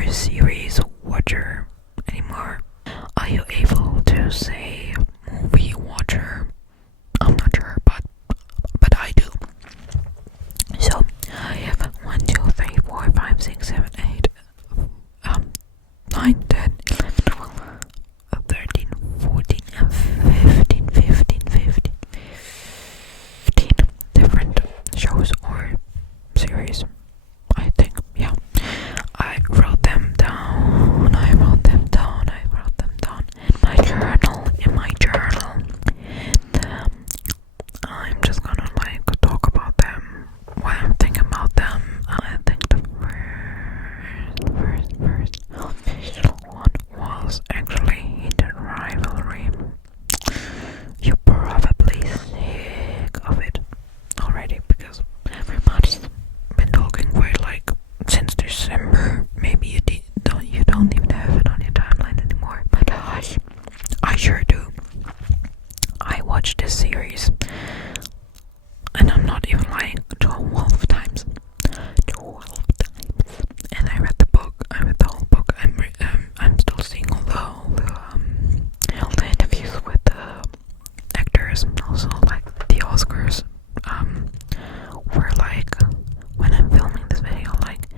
or series watcher anymore. Are you able to say movie watcher? I'm not sure, but I do. So I have 1, 2, 3, 4, 5, 6, 7, 8, 9, 10, 11, 12, 13, 14, 15 different shows or series. I think, yeah. I wrote them down in my journal. And I'm just gonna like talk about them while I'm thinking about them. I think the first official one was actually Heated Rivalry. You're probably sick of it already because everybody's been talking for it like since December. Maybe you don't even have it on your timeline anymore, but I sure do. I watched this series, and I'm not even lying, 12 times. 12 times. And I read the book. I read the whole book. I'm still seeing all the interviews with the actors, and also like the Oscars. Were like when I'm filming this video, like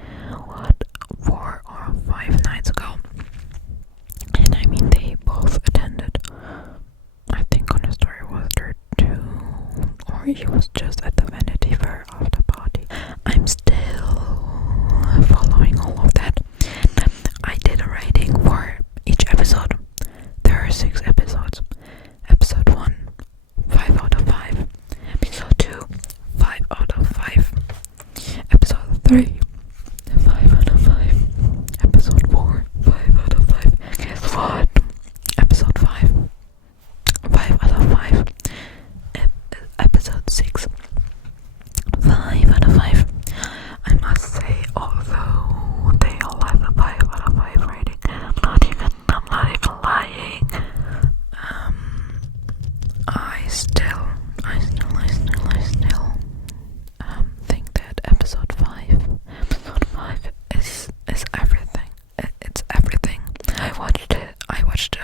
4 or 5 nights ago. And I mean, they both attended. I think on the story was there too, or he was just at the Vanity Fair after party. I'm still following all of that. I did a rating for each episode. There are 6 episodes. Episode 1, 5 out of 5. Episode 2, 5 out of 5. Episode 3, 5 out of 5. Episode 4, 5 out of 5. Guess what? Episode 5, 5 out of 5. Episode 6, 5 out of 5. I must say, although they all have a 5 out of 5 rating, I'm not even lying. I still think that episode 5 is everything. It's everything. I watched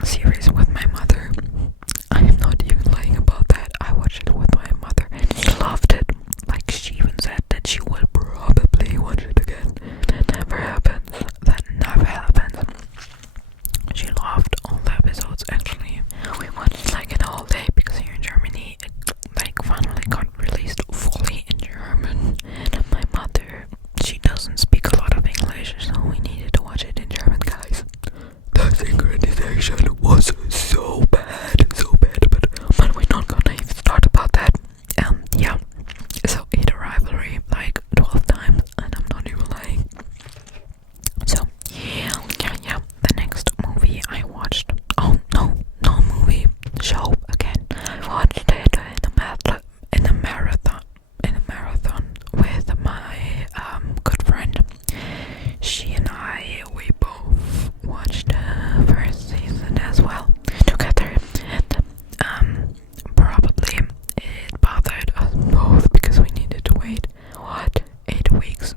a series with my mother. I am not even lying about that. I watched it with my mother and she loved it. Like, she even said that she would probably watch it again. That never happens. She loved all the episodes. Actually, we watched like in a whole day because here in Germany it like finally got released fully in German. And my mother, she doesn't speak a lot of English, so we needed to watch it in German, guys. The synchronization was so bad, but we're not gonna even start about that. Yeah, so Heated Rivalry like 12 times, and I'm not even lying. So, yeah, the next movie I watched, oh no movie, show again. I watched it in a marathon with my good friend. She and we both watched the first season as well together, and probably it bothered us both because we needed to wait 8 weeks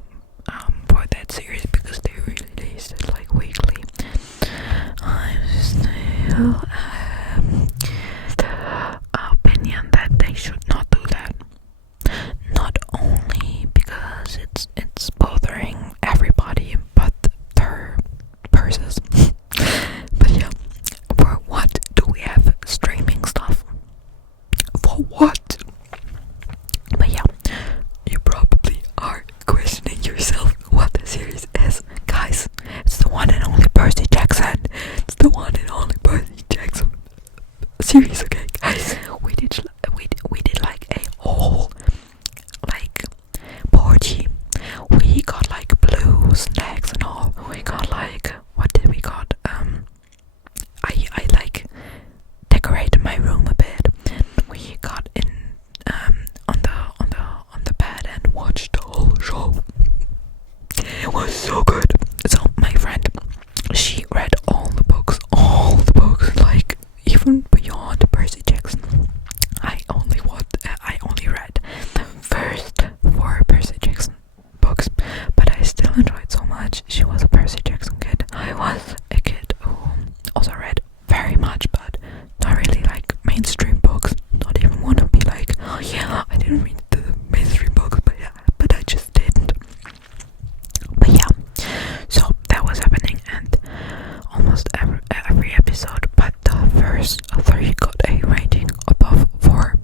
for that series because they released it like weekly. I'm still the opinion that they should not do that. Not only because it's bothering everybody but their purses. But yeah, for what do we have streaming stuff? For what? But yeah, you probably are questioning yourself what the series is. Guys, it's the one and only Percy Jackson. It's the one and only Percy Jackson series, okay, guys? We did like a whole like party. We got like blue snacks and all. We got like, what did we got? I like decorated my room a bit. We got in on the bed and watched the whole show. It was so good. So my friend, she read all the books, like even beyond Percy Jackson. I only read the first 4 Percy Jackson books, but I still enjoyed so much. She was a Percy almost every episode, but the first 3 got a rating above 4.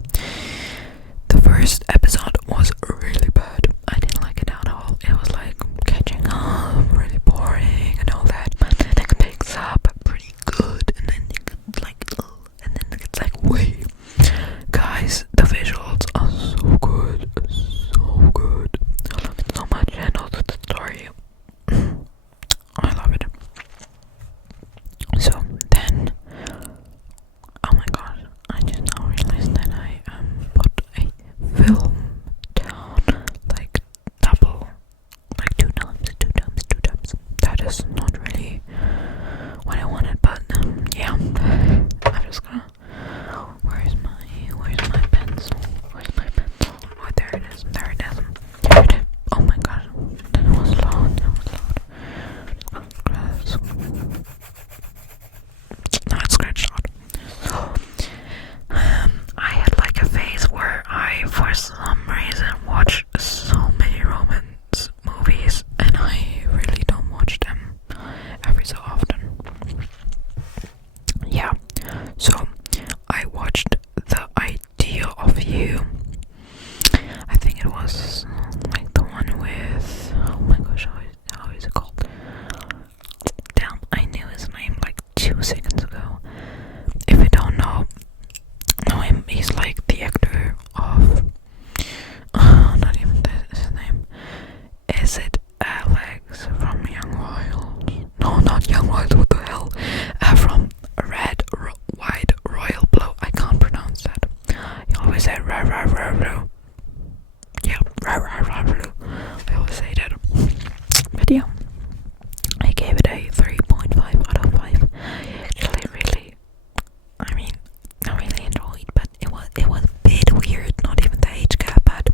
The first episode was really bad. I didn't like it at all. It was like catching up, really boring and all that. But then it picks up pretty good, and then it gets like, and then it's like, wait, guys, the visuals are so good, so good. I love it so much, and also the story. I love it. So then, oh my gosh, I just now realized that I put a film down like double, like two times. That is not really what I wanted, but yeah, I'm just gonna. Where's my pencil? Oh, there it is. Oh my gosh, that was loud. No, it's scratched out. So, I had like a phase where I, for some reason, watched so many romance movies, and I really don't watch them every so often. Yeah, so I watched The Idea of You. I think it was like the one with, oh my gosh, how is it called? Damn, I knew his name like 2 seconds ago. If you don't know him, he's like the actor of, not even his name. Is it Alex from Young Royals? No, not Young Royals, what the hell? From Red, White, Royal Blue. I can't pronounce that. He always said blue. Yeah, blue. I always say that. But yeah, I gave it a 3.5 out of 5. Actually, I really enjoyed, but it was a bit weird. Not even the age gap, but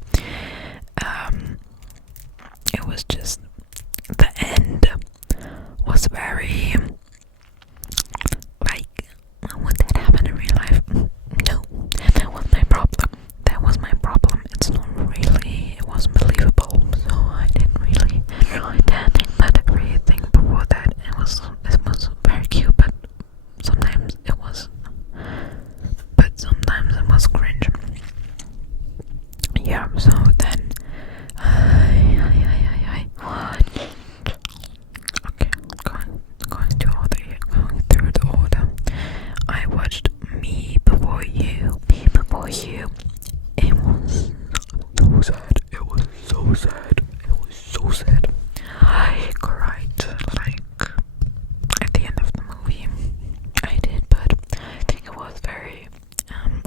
it was just the end was very like, would that happen in real life? No, that was my problem. It's not really, it wasn't believable, so I didn't really enjoy that. But everything before that, it was very cute, but sometimes it was cringe. Yeah, so then okay, going through the order. I watched Me Before You. It was so sad. I cried like at the end of the movie. I did, but I think it was very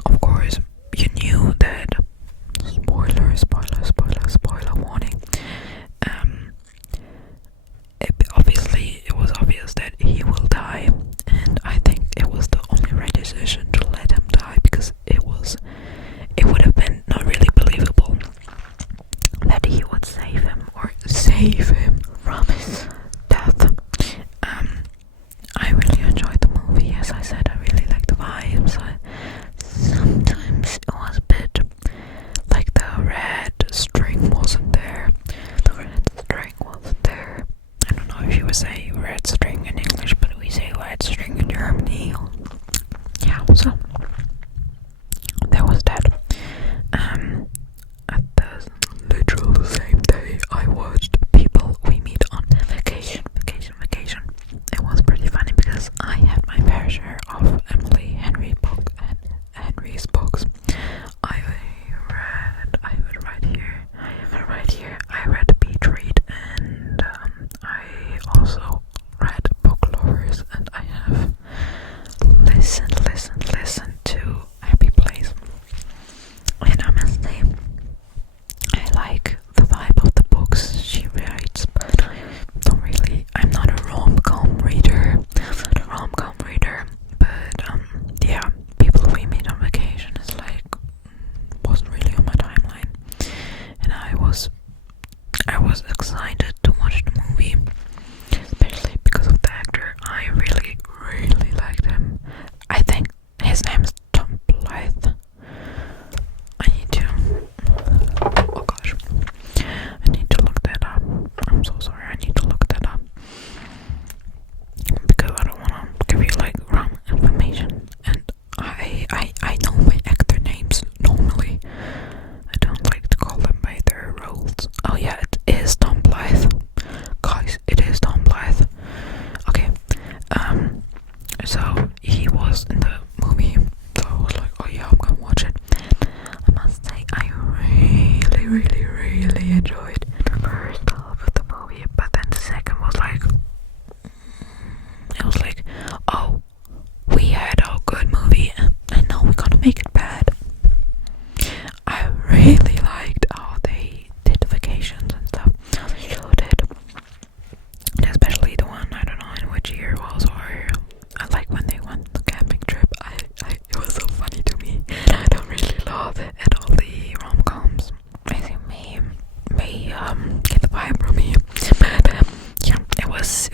of course you knew that spoiler warning. It was obvious that he will die, and I think it was the only right decision to let him die, because it would have been not really believable that he would save him from his death. I really enjoyed the movie. As I said, I really liked the vibes. Sometimes it was a bit like the red string wasn't there. I don't know if you would say red string in English, but we say red string in Germany. Yeah, so there was that. At the literal same day, I watched People We Meet on Vacation. It was pretty funny because I had my fair share of Emily Henry's books. I have it right here. I read Beach Read, and I also read Book Lovers, and I have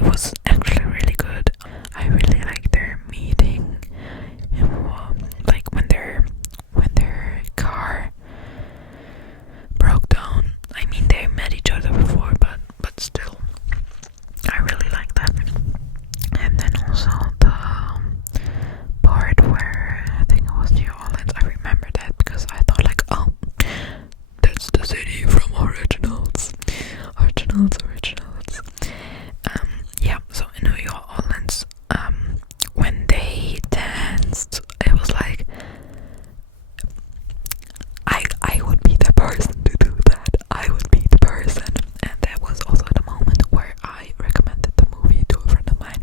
was actually really good. I really like their meeting, like when their car broke down. I mean, they met each other before, but still, I really like that. And then also the part where I think it was New Orleans. I remember that because I thought like, oh, that's the city from Originals. Yeah. So in New Orleans, when they danced, it was like I would be the person to do that. I would be the person, and that was also the moment where I recommended the movie to a friend of mine,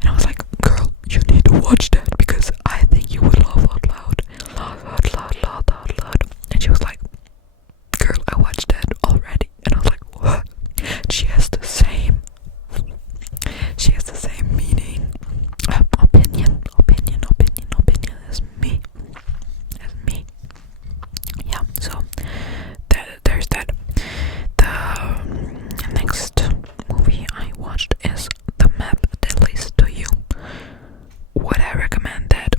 and I was like, "Girl, you need to watch that because I think you would laugh out loud." And she was like, "Girl, I watched that already," and I was like, "What?" She has the same meaning, opinion as me. Yeah, so there's that. The next movie I watched is The Map That Leads to You. Would I recommend that?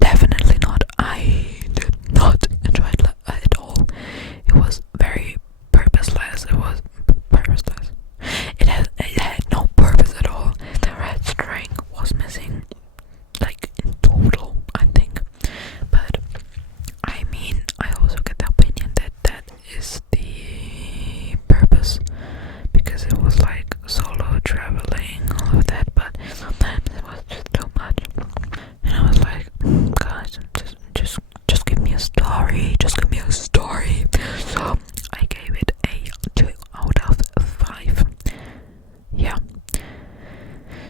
Definitely not. I did not enjoy it at all. It was very purposeless. It had no purpose at all. The red string was missing, like in total, I think. But I mean, I also get the opinion that is the purpose, because it was like solo traveling, all of that. But sometimes it was just too much, and I was like, guys, just give me a story. Just give me a story. So I gave it a 2 out of 5. Yeah.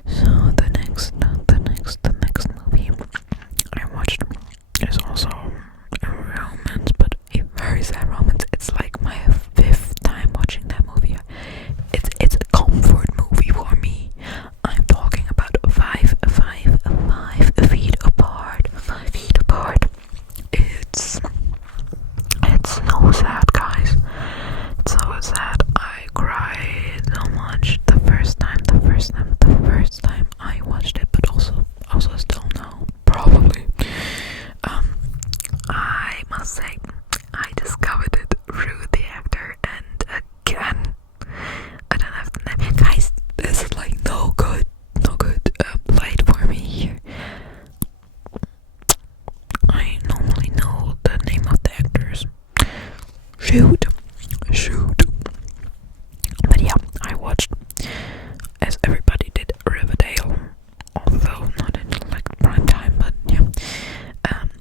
So the next movie I watched is also a romance, but a very sad romance. It's like my 5th time watching that movie. It's a comfort movie for me. I'm talking about 5 feet apart. 5 feet apart. It's so sad, guys. It's so sad. I cried so much the first time I watched it, but also still now, probably. I must say, I discovered it through the actor, and again, I don't have the name. Guys, this is like no good light for me here. I normally know the name of the actors. Shoot. But yeah, I watched, as everybody did, Riverdale, although not in like prime time, but yeah.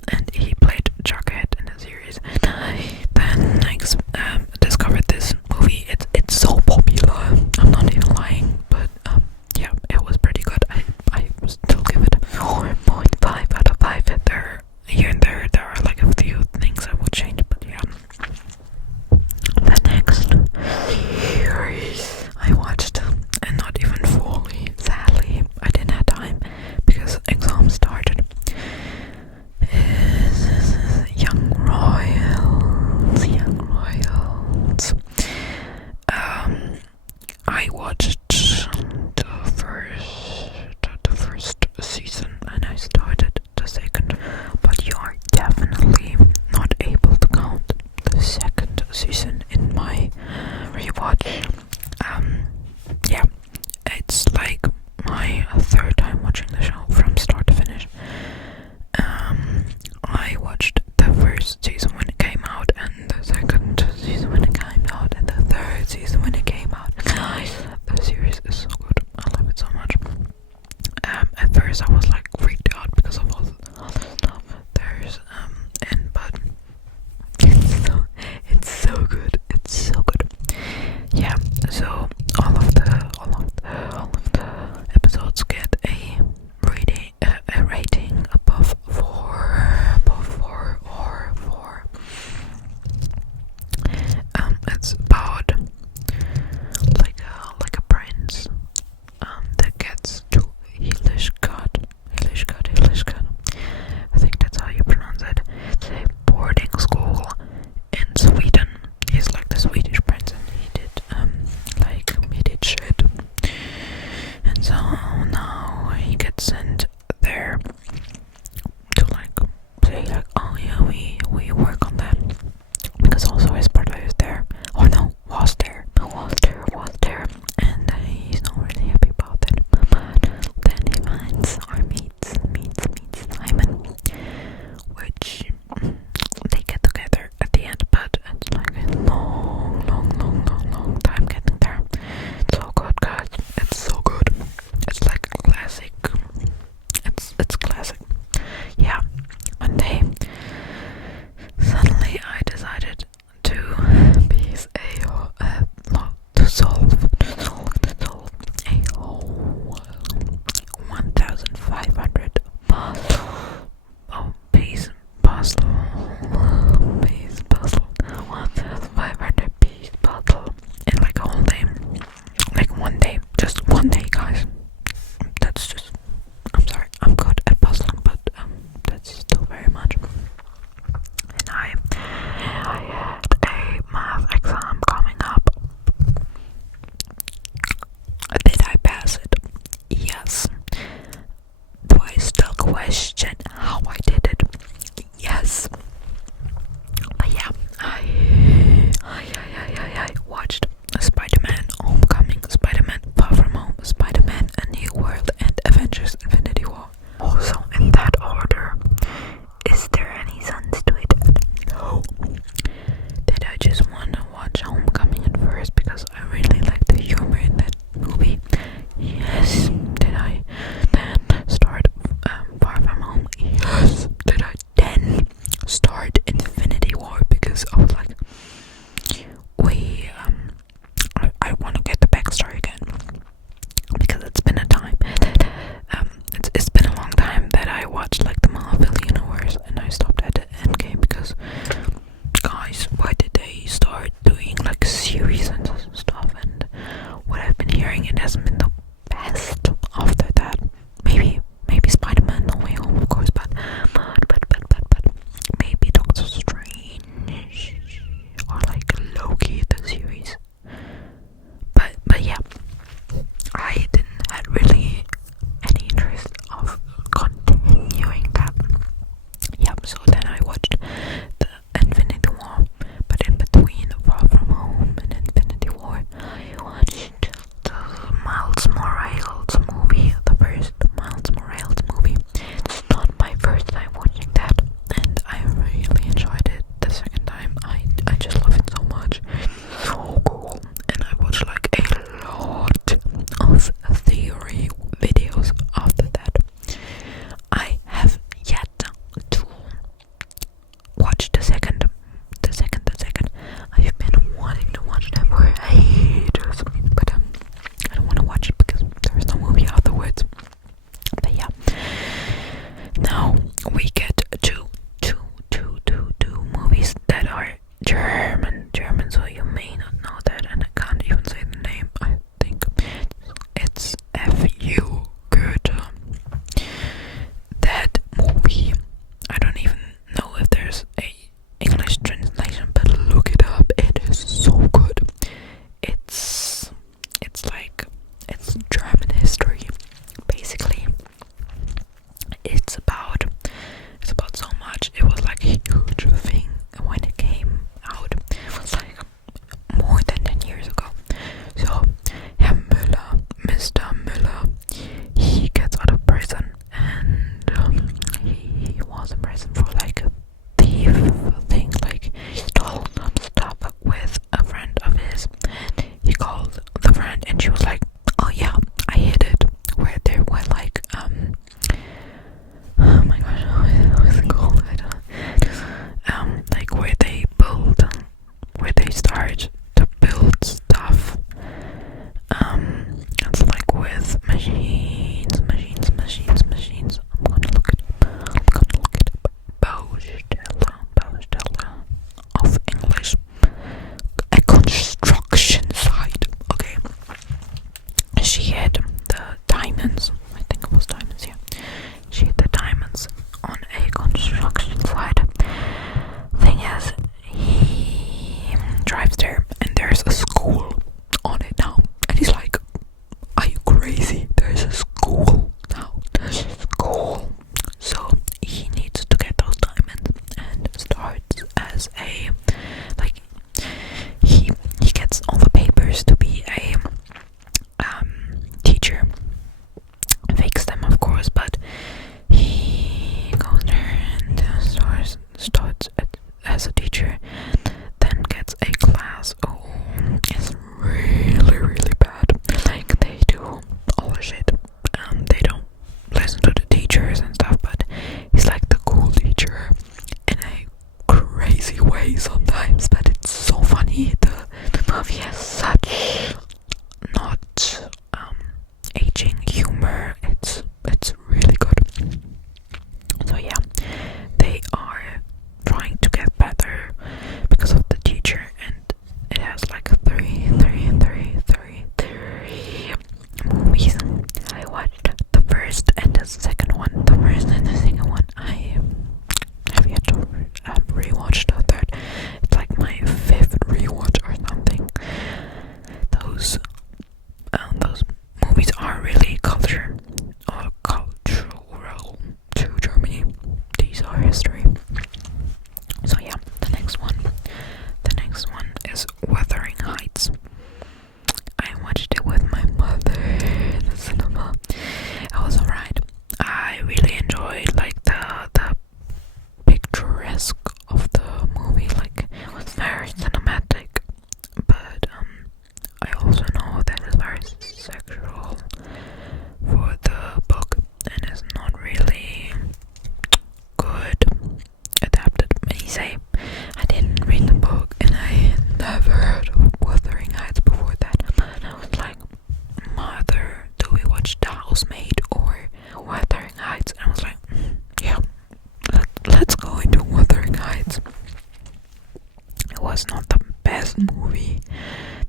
And he played Jughead in the series. And I then discovered this movie. It's so popular. I'm not even lying, but yeah, it was pretty good. I still give it a 4.5 out of 5. Here and there are like a few things I would change, but yeah. The next series I watched, and not even fully, sadly, I didn't have time because exams started, is Young Royals. I watched the first season, and I started the second, but you are definitely not able to count the second season in my rewatch. Yeah, it's like my 3rd time watching the show from start to finish. I watched the first season when it came out, and the second season when it came out, and the 3rd season when it came out. Guys, the series is so good. I love it so much. At first I was like freaked out because of all the stuff there's but it's so good. Yeah, so all of the episodes get a rating above 4 or 4. So now he gets sent there to like say like, oh yeah, we work on that, because also his brother is there, or no, was there, and he's not really happy about it. But then he finds or meets Simon, which they get together at the end, but it's like a long time getting there. It's so good, guys. It's so good. It's like classic. It's classic. Yeah. One day, suddenly I decided to solve a whole 1,500 piece puzzle. 1,500 piece puzzle in like a whole day. Like one day, just one day, guys. That's just, I'm sorry, I'm good at puzzling, but that's still very much. And I had a math exam coming up. Did I pass it? Yes. Do I still question how I did it? Yes. But yeah, I watched Spiderman Homecoming, Spiderman Far From Home, Spiderman A New World, and Avengers Infinity War. Also in that order. Is there any sense to it? No. Did I just want to watch Homecoming at first because I really like the humor in that movie? Yes. Did I then start Far From Home? Yes. Did I then start Infinity War because I was like, I want to get the backstory again, because it's been a time that it's been a long time that I watched like the Marvel universe, and I stopped at the Endgame because, guys, why did they start doing like series and stuff? And what I've been hearing, it hasn't been the best after that. Maybe Spider-Man No Way Home, of course, but maybe Doctor Strange or like Loki, the series. But yeah, I didn't have really any interest of continuing that. Yep, so then I watched the Infinity War, but in between Far From Home and Infinity War, I watched the Miles Morales movie, the first Miles Morales movie. It's not my first time watching that, and I really enjoyed it the second time. I just love it so much. So cool. And I watched like a lot of theory videos after that. I have yet to watch the second. I've been wanting to watch that for ages, but I don't want to watch it because there's no culture or cultural to Germany. These are history. So yeah, the next one is Wuthering Heights. I watched it with my mother in the cinema. It was alright. I really enjoyed like the picturesque of the movie. Like it was very cinematic, but I also know that it's very sexual for the book and it's not really good adapted. Many say I didn't read the book and I never heard of Wuthering Heights before that. And I was like, Mother, do we watch The Housemaid or Wuthering Heights? And I was like, yeah, let's go into Wuthering Heights. It was not the best movie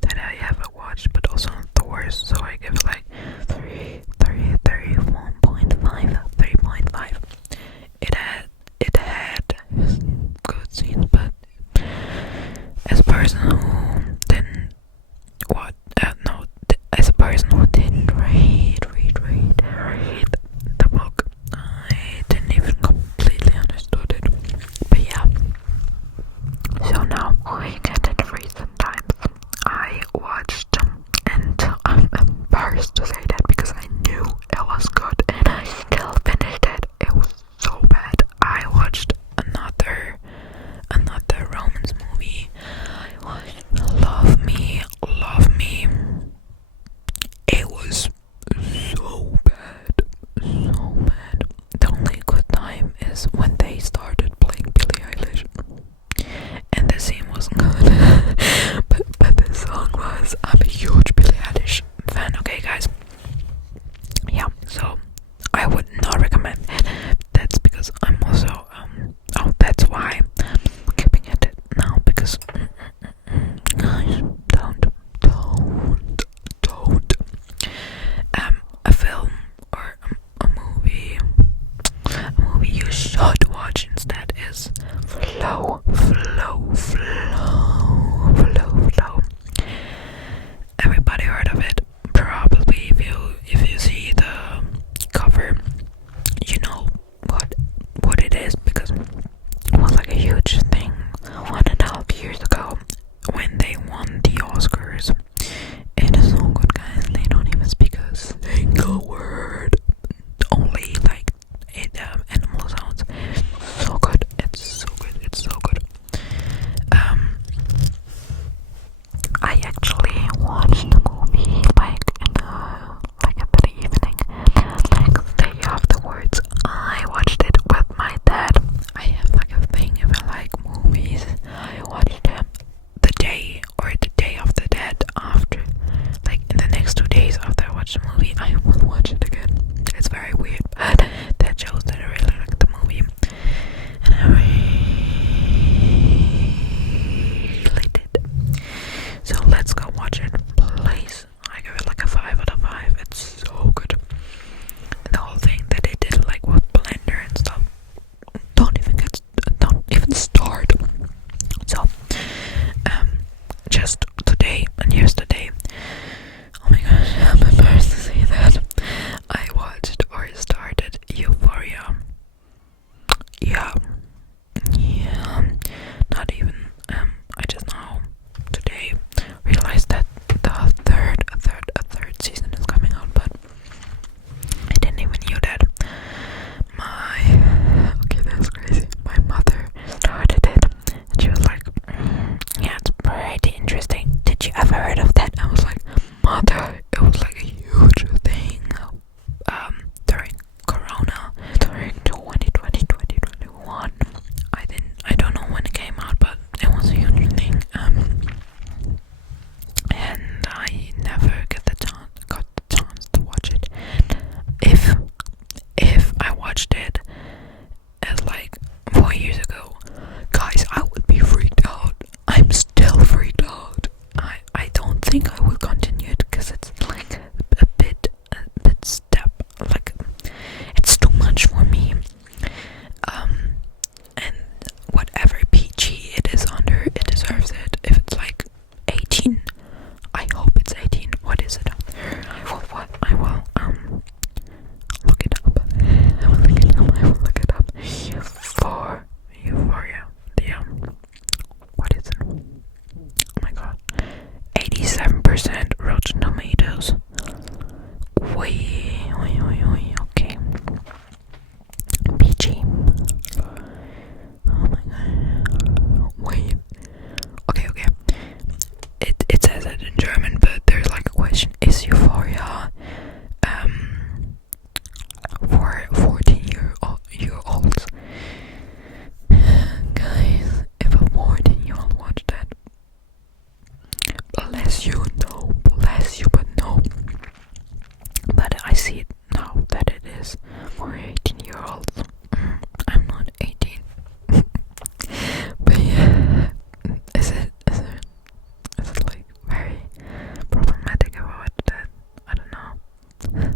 that I ever watched, but also not the worst, so I give it like 3.5. It had good scenes, but as a person who didn't watch, as a person who didn't read see it now that it is for 18-year-olds. I'm not 18. But yeah, is it like very problematic about that? I don't know.